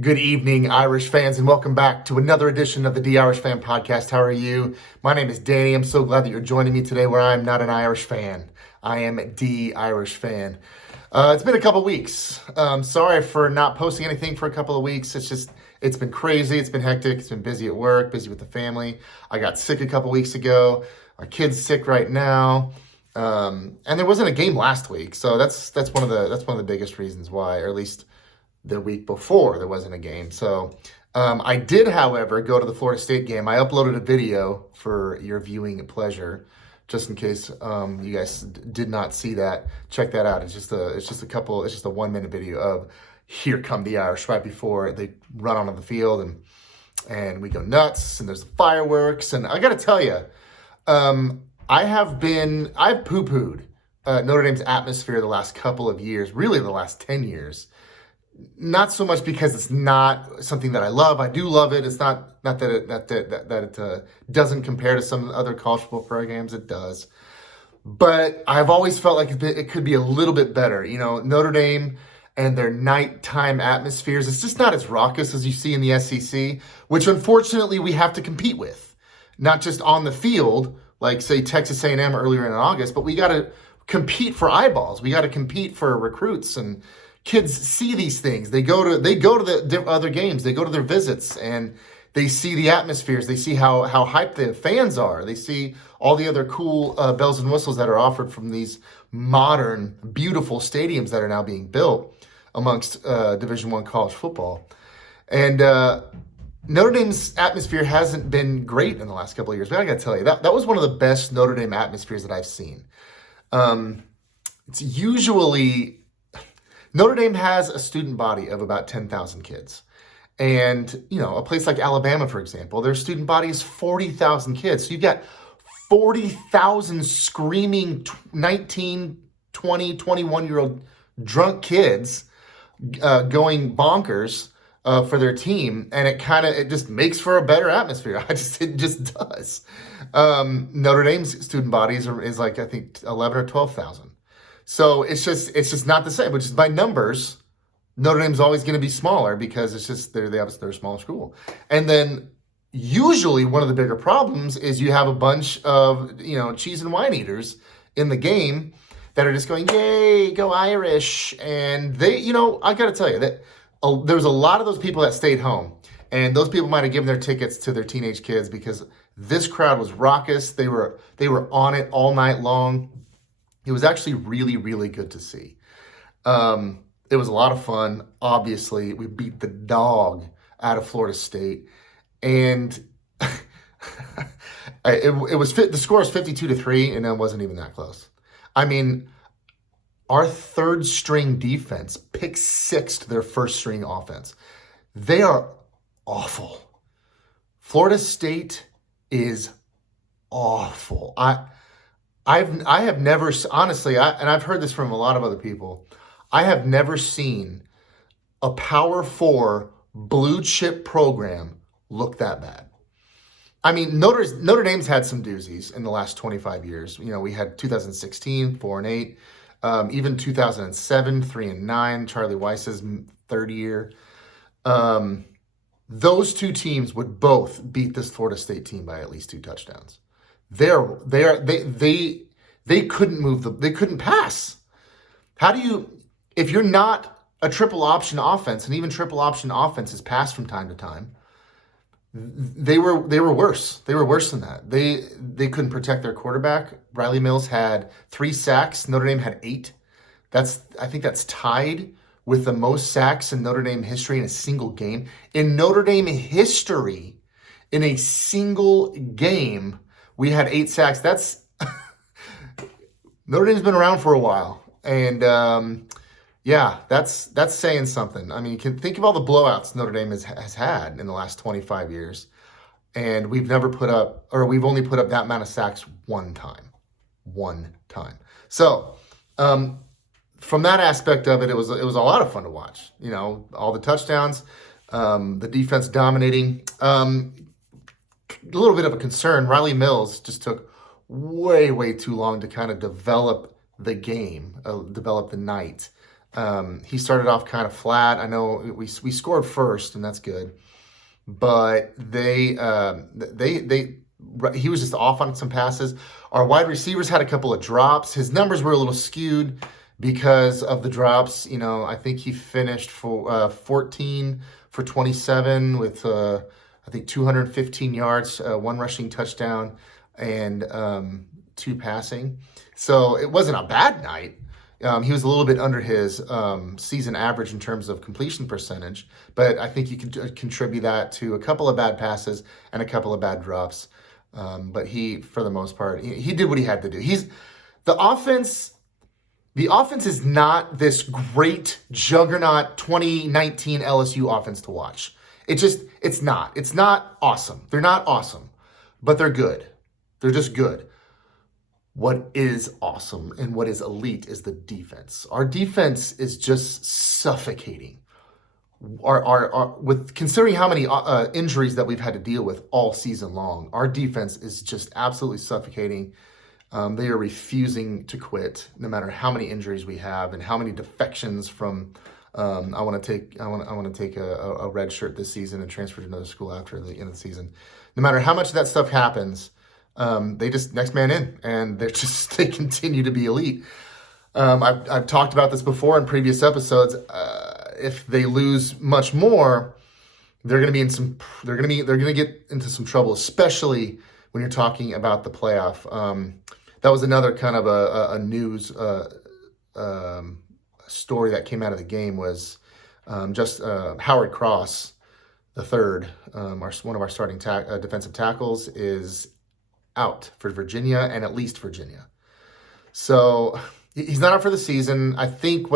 Good evening, Irish fans, and welcome back to another edition of the Dirishfan podcast. How are you? My name is Danny. I'm so glad that you're joining me today where I'm not an Irish fan. I am the Irish fan. It's been a couple weeks. Sorry for not posting anything for a couple of weeks. It's been crazy. It's been hectic. It's been busy at work, busy with the family. I got sick a couple weeks ago. Our kid's sick right now. And there wasn't a game last week. So that's one of the biggest reasons why, or at least the week before there wasn't a game. So I did, however, go to the Florida State game. I uploaded a video for your viewing pleasure, just in case you guys did not see that. Check that out. It's just a 1 minute video of Here Come the Irish right before they run onto the field and we go nuts and there's fireworks. And I got to tell you, I've poo-pooed Notre Dame's atmosphere the last couple of years, really the last 10 years. Not so much because it's not something that I love. I do love it. It's not that it doesn't compare to some other college football programs. It does. But I've always felt like it could be a little bit better. You know, Notre Dame and their nighttime atmospheres, it's just not as raucous as you see in the SEC, which unfortunately we have to compete with. Not just on the field, like say Texas A&M earlier in August, but we got to compete for eyeballs. We got to compete for recruits, and kids see these things. They go to the other games. They go to their visits and they see the atmospheres. They see how hyped the fans are. They see all the other cool bells and whistles that are offered from these modern, beautiful stadiums that are now being built amongst Division I college football. And Notre Dame's atmosphere hasn't been great in the last couple of years. But I got to tell you, that was one of the best Notre Dame atmospheres that I've seen. It's usually Notre Dame has a student body of about 10,000 kids. And, you know, a place like Alabama, for example, their student body is 40,000 kids. So you've got 40,000 screaming 19, 20, 21-year-old drunk kids going bonkers for their team. And it just makes for a better atmosphere. It just does. Notre Dame's student body is like, I think, 11 or 12,000. So it's just not the same, which is by numbers, Notre Dame's always going to be smaller because they're a smaller school. And then usually one of the bigger problems is you have a bunch of, cheese and wine eaters in the game that are just going, yay, go Irish. And they, I got to tell you that there's a lot of those people that stayed home, and those people might have given their tickets to their teenage kids because this crowd was raucous. They were on it all night long. It was actually really, really good to see. It was a lot of fun. Obviously, we beat the dog out of Florida State, and the score was 52-3, and it wasn't even that close. I mean, our third string defense picked sixth their first string offense. They are awful. Florida State is awful. I have never, honestly, and I've heard this from a lot of other people, I have never seen a Power 4 blue chip program look that bad. I mean, Notre Dame's had some doozies in the last 25 years. You know, we had 2016, 4-8, even 2007, 3-9, Charlie Weiss's third year. Those two teams would both beat this Florida State team by at least 2 touchdowns. They couldn't they couldn't pass. How do you, if you're not a triple option offense, and even triple option offenses pass from time to time, they were worse. They were worse than that. They couldn't protect their quarterback. Riley Mills had 3 sacks. Notre Dame had 8. I think that's tied with the most sacks in Notre Dame history in a single game. In Notre Dame history, in a single game, we had 8 sacks. That's Notre Dame's been around for a while, and that's saying something. I mean, you can think of all the blowouts Notre Dame has had in the last 25 years, and we've only put up that amount of sacks one time. So, from that aspect of it, it was a lot of fun to watch. You know, all the touchdowns, the defense dominating. A little bit of a concern. Riley Mills just took way too long to kind of develop the game, develop the night. He started off kind of flat. I know we scored first, and that's good, but he was just off on some passes. Our wide receivers had a couple of drops. His numbers were a little skewed because of the drops. I think he finished for 14 for 27 with I think 215 yards, one rushing touchdown, and 2 passing. So it wasn't a bad night. He was a little bit under his season average in terms of completion percentage, but I think you can contribute that to a couple of bad passes and a couple of bad drops. But he, for the most part, he did what he had to do. The offense is not this great juggernaut 2019 LSU offense to watch. It's not. It's not awesome. They're not awesome, but they're good. They're just good. What is awesome and what is elite is the defense. Our defense is just suffocating. With considering how many injuries that we've had to deal with all season long, our defense is just absolutely suffocating. They are refusing to quit, no matter how many injuries we have and how many defections from. I want to take a red shirt this season and transfer to another school after the end of the season. No matter how much of that stuff happens, they just next man in, and they continue to be elite. I've talked about this before in previous episodes. If they lose much more, they're going to get into some trouble, especially when you're talking about the playoff. That was another kind of a news story that came out of the game was just Howard Cross, the third, one of our starting defensive tackles, is out for Virginia, and at least Virginia. So he's not out for the season. I think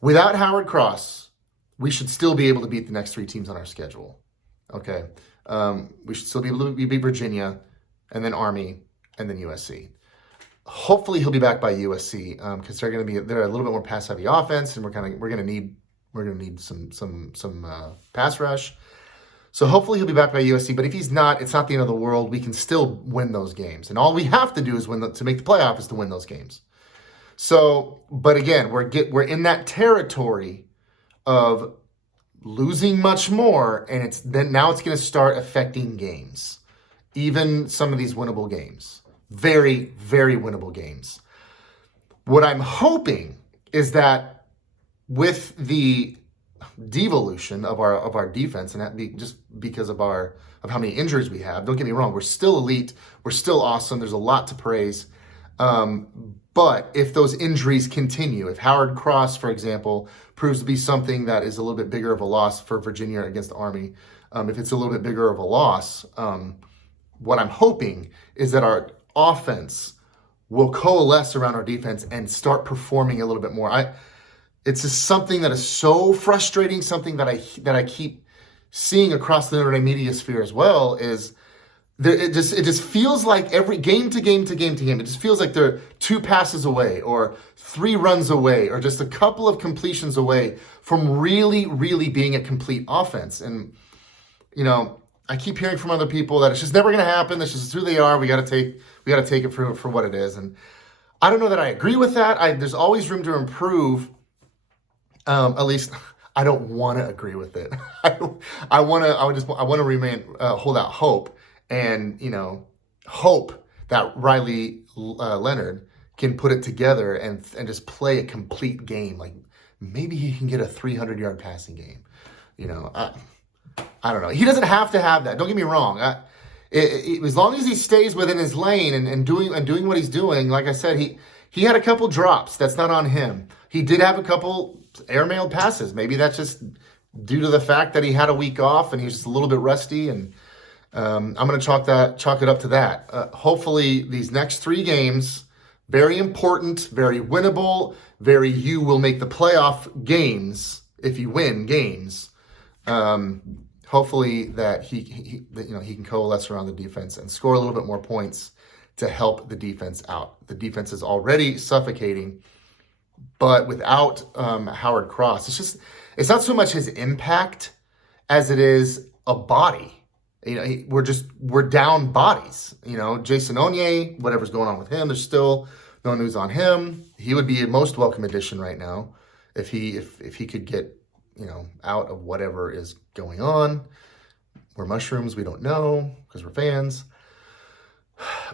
without Howard Cross, we should still be able to beat the next 3 teams on our schedule. Okay. We should still be able to beat Virginia, and then Army, and then USC. Hopefully he'll be back by USC because they're a little bit more pass heavy offense, and we're gonna need some pass rush. So hopefully he'll be back by USC. But if he's not, it's not the end of the world. We can still win those games, and all we have to do is to make the playoff is to win those games. So, but again, we're in that territory of losing much more, and now it's going to start affecting games, even some of these winnable games, very, very winnable games. What I'm hoping is that with the devolution of our defense, and that just because of how many injuries we have. Don't get me wrong, we're still elite, we're still awesome. There's a lot to praise. But if those injuries continue, if Howard Cross, for example, proves to be something that is a little bit bigger of a loss for Virginia against Army, if it's a little bit bigger of a loss, what I'm hoping is that our offense will coalesce around our defense and start performing a little bit more. It's just something that is so frustrating, something that I keep seeing across the Notre Dame media sphere as well, is it just feels like every game to game, it just feels like they're 2 passes away or 3 runs away or just a couple of completions away from really, really being a complete offense. And, I keep hearing from other people that it's just never going to happen. This is who they are. We got to take it for what it is. And I don't know that I agree with that. There's always room to improve. At least I don't want to agree with it. I want to remain, hold out hope, and hope that Riley Leonard can put it together and just play a complete game. Like maybe he can get a 300-yard passing game. I don't know. He doesn't have to have that. Don't get me wrong. As long as he stays within his lane and doing what he's doing, like I said, he had a couple drops. That's not on him. He did have a couple airmailed passes. Maybe that's just due to the fact that he had a week off and he was just a little bit rusty. And I'm going to chalk it up to that. Hopefully these next 3 games, very important, very winnable, you will make the playoff games if you win games. Hopefully that he can coalesce around the defense and score a little bit more points to help the defense out. The defense is already suffocating, but without Howard Cross, it's not so much his impact as it is a body. We're down bodies. Jason Onye, whatever's going on with him, there's still No news on him. He would be a most welcome addition right now if he could get, out of whatever is going on. We're mushrooms. We don't know because we're fans.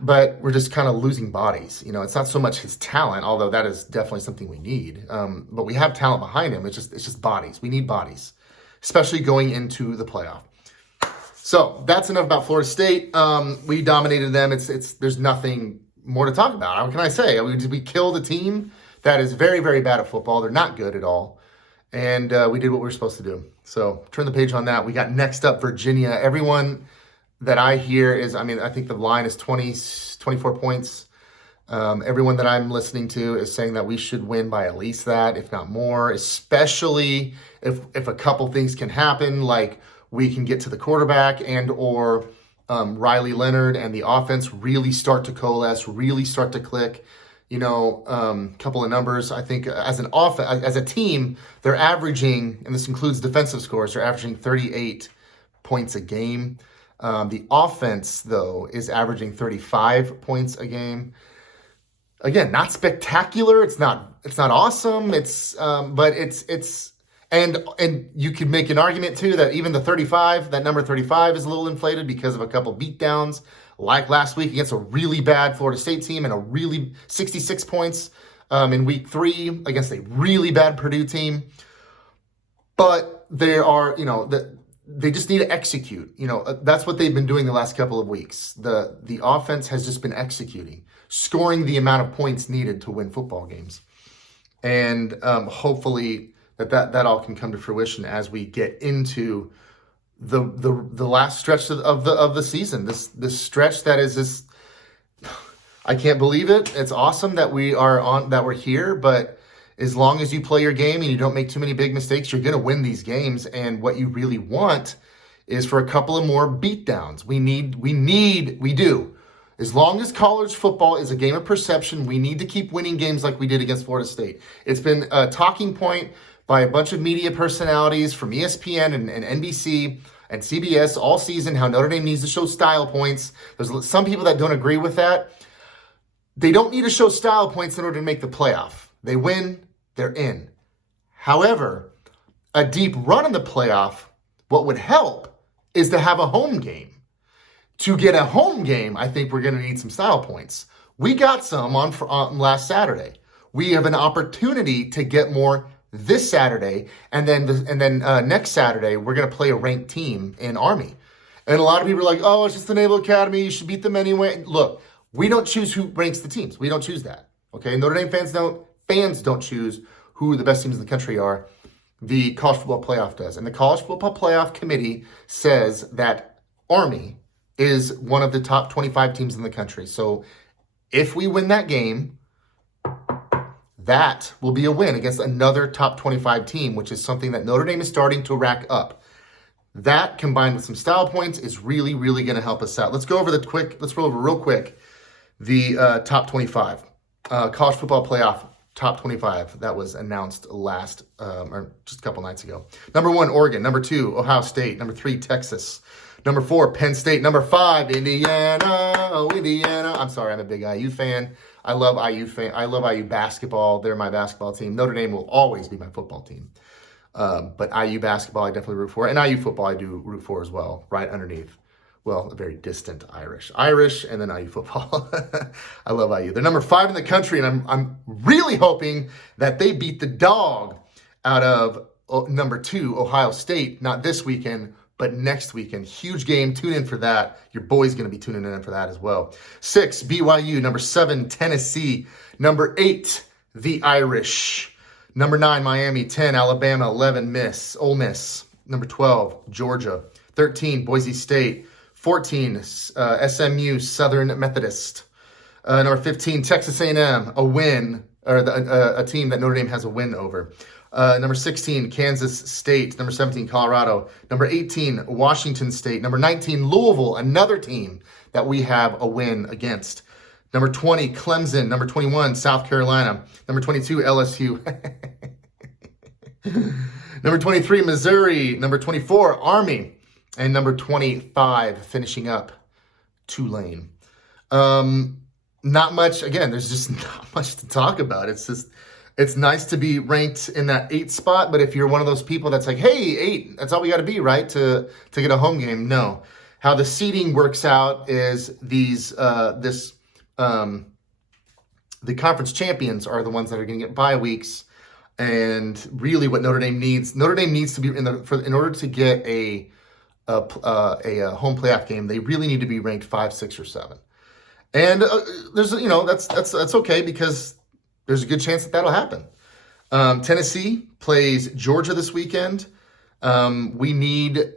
But we're just kind of losing bodies. It's not so much his talent, although that is definitely something we need. But we have talent behind him. It's just bodies. We need bodies, especially going into the playoff. So that's enough about Florida State. We dominated them. There's nothing more to talk about. What can I say? We killed a team that is very, very bad at football. They're not good at all. And we did what we were supposed to do. So turn the page on that. We got next up Virginia. Everyone that I hear is, I think the line is 24 points. Everyone that I'm listening to is saying that we should win by at least that, if not more, especially if a couple things can happen, like we can get to the quarterback and or Riley Leonard and the offense really start to coalesce, really start to click. Couple of numbers. I think as a team, they're averaging, and this includes defensive scores, they're averaging 38 points a game. The offense, though, is averaging 35 points a game. Again, not spectacular. It's not awesome. And you could make an argument too that even that number 35 is a little inflated because of a couple beatdowns, like last week against a really bad Florida State team and a really 66 points in week 3 against a really bad Purdue team. But they are, they just need to execute. That's what they've been doing the last couple of weeks. The offense has just been executing, scoring the amount of points needed to win football games. And hopefully that all can come to fruition as we get into the last stretch of the season. This stretch that is this, I can't believe it. It's awesome that we're here, but as long as you play your game and you don't make too many big mistakes, you're going to win these games. And what you really want is for a couple of more beatdowns. We do. As long as college football is a game of perception, we need to keep winning games like we did against Florida State. It's been a talking point by a bunch of media personalities from ESPN and NBC and CBS all season, how Notre Dame needs to show style points. There's some people that don't agree with that. They don't need to show style points in order to make the playoff. They win, they're in. However, a deep run in the playoff, what would help is to have a home game. To get a home game, I think we're going to need some style points. We got some on last Saturday. We have an opportunity to get more this Saturday, and then next Saturday we're going to play a ranked team in Army. And a lot of people are like, "Oh, it's just the Naval Academy. You should beat them anyway." Look, we don't choose who ranks the teams. We don't choose that. Okay, Notre Dame fans don't. Fans don't choose who the best teams in the country are. The College Football Playoff does. And the College Football Playoff Committee says that Army is one of the top 25 teams in the country. So if we win that game, that will be a win against another top 25 team, which is something that Notre Dame is starting to rack up. That combined with some style points is really, really going to help us out. Let's roll over real quick the top 25. College Football Playoff top 25 that was announced or just a couple nights ago. Number 1, Oregon. Number 2, Ohio State. Number 3, Texas. Number 4, Penn State. Number 5, Indiana. Oh, Indiana. I'm sorry, I'm a big IU fan. I love IU basketball. They're my basketball team. Notre Dame will always be my football team. But IU basketball, I definitely root for. And IU football, I do root for as well, right underneath. Well, a very distant Irish, and then IU football. I love IU. They're number 5 in the country, and I'm really hoping that they beat the dog out of number 2, Ohio State, not this weekend, but next weekend. Huge game. Tune in for that. Your boy's going to be tuning in for that as well. 6, BYU. Number 7, Tennessee. Number 8, the Irish. Number 9, Miami. 10, Alabama. 11, Ole Miss. Number 12, Georgia. 13, Boise State. 14, SMU, Southern Methodist. Number 15, Texas A&M, a win, or a team that Notre Dame has a win over. Number 16, Kansas State. Number 17, Colorado. Number 18, Washington State. Number 19, Louisville, another team that we have a win against. Number 20, Clemson. Number 21, South Carolina. Number 22, LSU. Number 23, Missouri. Number 24, Army. And number 25, finishing up, Tulane. not much. Again, there's just not much to talk about. It's nice to be ranked in that 8 spot, but if you're one of those people that's like, hey, 8, that's all we got to be, right, to get a home game. No. How the seeding works out is the conference champions are the ones that are going to get bye weeks. And really what Notre Dame needs to be in order to get a home playoff game, they really need to be ranked 5, 6, or 7. And there's, that's okay, because there's a good chance that'll happen. Tennessee plays Georgia this weekend. We need.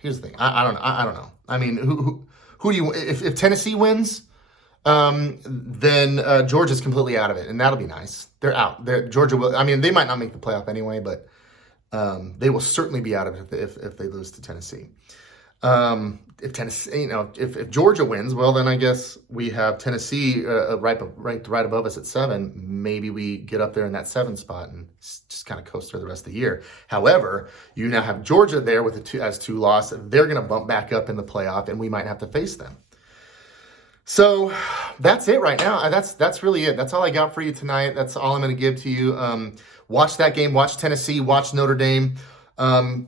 Here's the thing. I don't know. I mean, who do you? If Tennessee wins, then Georgia's completely out of it, and that'll be nice. They're out. Georgia will. I mean, they might not make the playoff anyway, but they will certainly be out of it if they lose to Tennessee. If Tennessee, if Georgia wins, well, then I guess we have Tennessee ranked right above us at 7. Maybe we get up there in that 7 spot and just kind of coast through the rest of the year. However, you now have Georgia there with as 2 loss. They're going to bump back up in the playoff, and we might have to face them. So that's it right now. That's really it. That's all I got for you tonight. That's all I'm going to give to you. Watch that game. Watch Tennessee. Watch Notre Dame.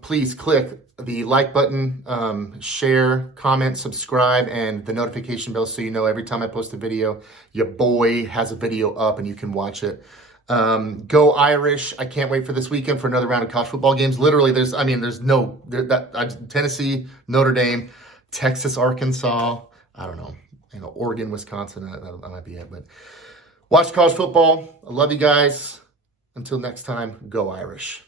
Please click the like button, share, comment, subscribe, and the notification bell so you know every time I post a video, your boy has a video up and you can watch it. Go Irish. I can't wait for this weekend for another round of college football games. Literally, Tennessee, Notre Dame, Texas, Arkansas. I don't know. Oregon, Wisconsin. That might be it. But watch college football. I love you guys. Until next time, go Irish.